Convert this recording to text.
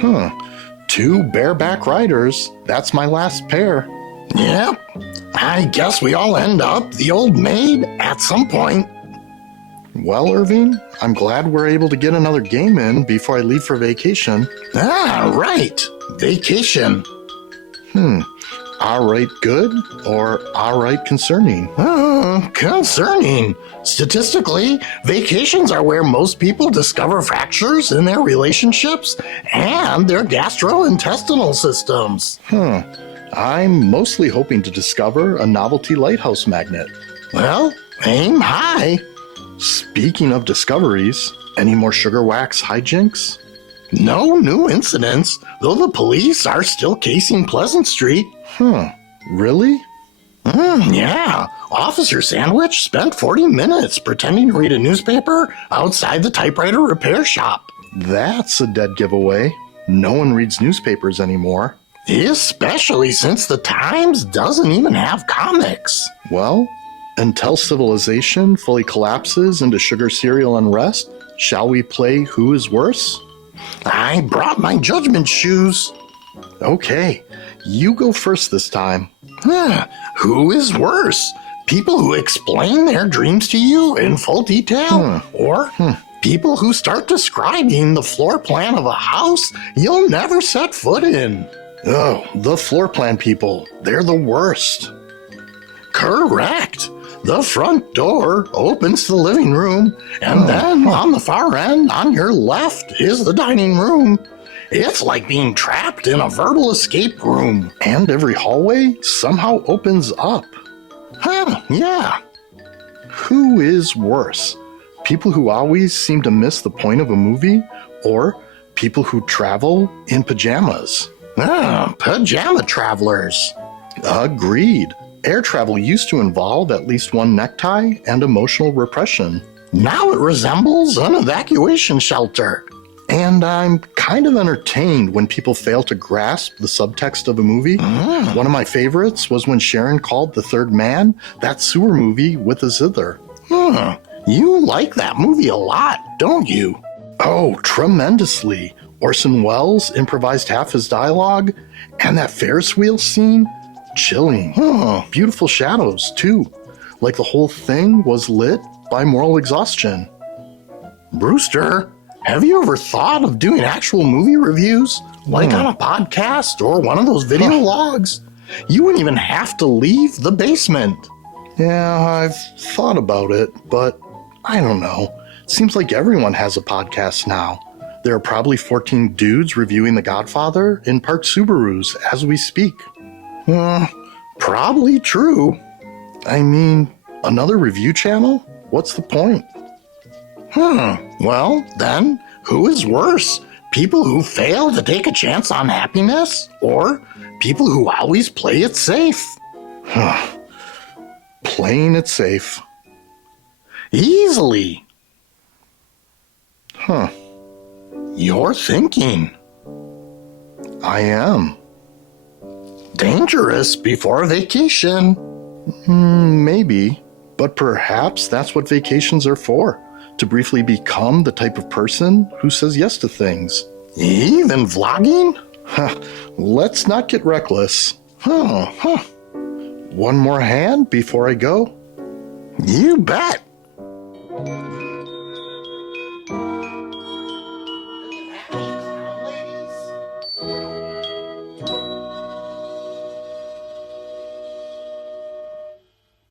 Huh. 2 bareback riders. That's my last pair. Yep. I guess we all end up the Old Maid at some point. Well, Erving, I'm glad we're able to get another game in before I leave for vacation. Ah, right. Vacation. Alright good or alright concerning? Concerning. Statistically, vacations are where most people discover fractures in their relationships and their gastrointestinal systems. I'm mostly hoping to discover a novelty lighthouse magnet. Well, aim high. Speaking of discoveries, any more sugar wax hijinks? No new incidents, though the police are still casing Pleasant Street. Really? Yeah. Officer Sandwich spent 40 minutes pretending to read a newspaper outside the typewriter repair shop. That's a dead giveaway. No one reads newspapers anymore. Especially since the Times doesn't even have comics. Well, until civilization fully collapses into sugar cereal unrest, shall we play Who is Worse? I brought my judgment shoes. Okay, you go first this time. Who is worse? People who explain their dreams to you in full detail? Or people who start describing the floor plan of a house you'll never set foot in? Oh, the floor plan people. They're the worst. Correct. The front door opens to the living room, and then on the far end, on your left, is the dining room. It's like being trapped in a verbal escape room. And every hallway somehow opens up. Yeah. Who is worse? People who always seem to miss the point of a movie, or people who travel in pajamas? Pajama travelers. Agreed. Air travel used to involve at least one necktie and emotional repression. Now it resembles an evacuation shelter. And I'm kind of entertained when people fail to grasp the subtext of a movie. One of my favorites was when Sharon called The Third Man that sewer movie with a zither. You like that movie a lot, don't you? Oh, tremendously. Orson Welles improvised half his dialogue, and that Ferris wheel scene, chilling. Beautiful shadows, too. Like the whole thing was lit by moral exhaustion. Brewster, have you ever thought of doing actual movie reviews? Like on a podcast or one of those video logs? You wouldn't even have to leave the basement. Yeah, I've thought about it, but I don't know. It seems like everyone has a podcast now. There are probably 14 dudes reviewing The Godfather in parked Subarus as we speak. Probably true. I mean, another review channel? What's the point? Well, then, who is worse? People who fail to take a chance on happiness, or people who always play it safe? Playing it safe. Easily. You're thinking. I am. Dangerous before vacation. Maybe, but perhaps that's what vacations are for. To briefly become the type of person who says yes to things. Even vlogging? Let's not get reckless. One more hand before I go? You bet.